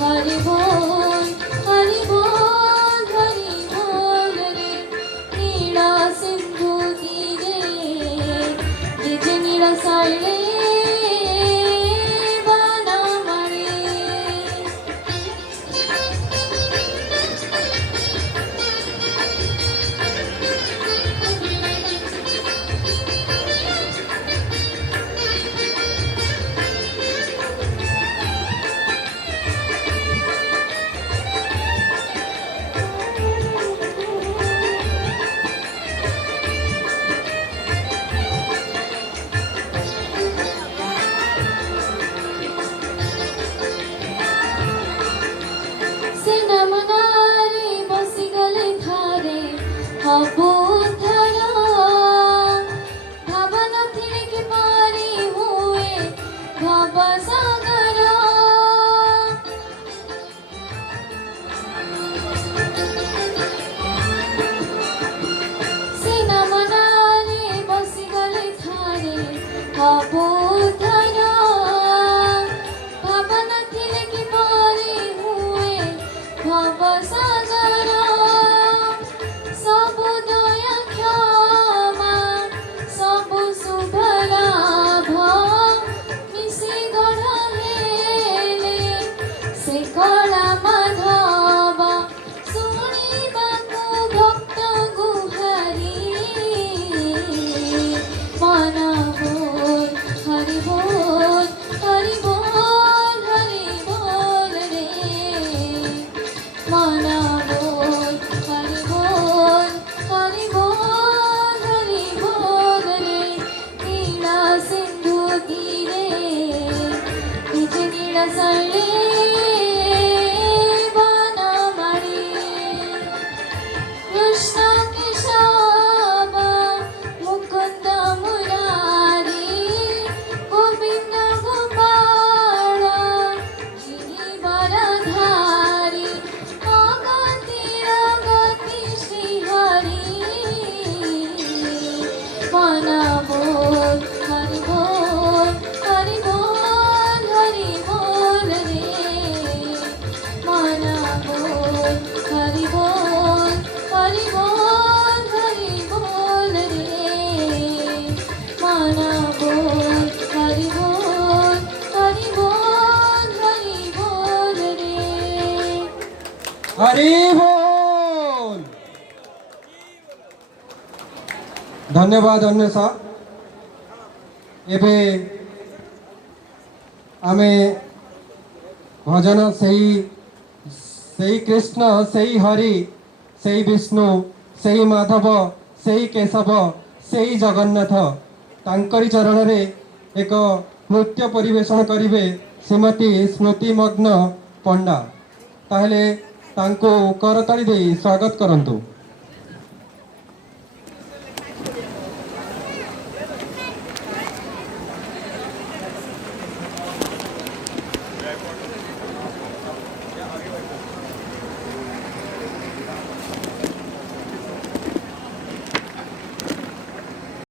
हरि बोल हरि बोल हरि बोल रे नीला सिंधु तीरे गिज नीला साले भावना थिरे के पारी हुए भव सागर सेना मनारे बसी गले थारे अबोधर भावना थिरे के पारी हुए भव सागर सबु दया क्षमा सबु शुभ लाभ मिशी गढ़ हेले से कला माधव शुणिबाकु भक्त गुहारी मन बोल हरि बोल हरि बोल हरि बोल रे मन बोल हरि बोल हरि बोल हरि बोल रे नीला सिंधु तीरे निज नीला साले बनमाली कृष्ण केशव मुकुंद मुरारी गोविंद गोपाल गिरिवरधारी अगति अगति श्रीहरि मन बोल हरि बोल हरि बोल हरि बोल रे मन बोल हरि बोल हरि बोल हरि बोल रे मन बोल हरि बोल हरि बोल हरि बोल रे हरि बोल। धन्यवाद अन्वेषा। एबे आमे भजन सही कृष्ण सही हरि सही विष्णु सही माधव सही केशव सही जगन्नाथ तांकरी चरण रे एक नृत्य परिवेषण करिवे श्रीमती स्मृतिमग्न पंडा। ताहले तांको करताली दे स्वागत करंतु।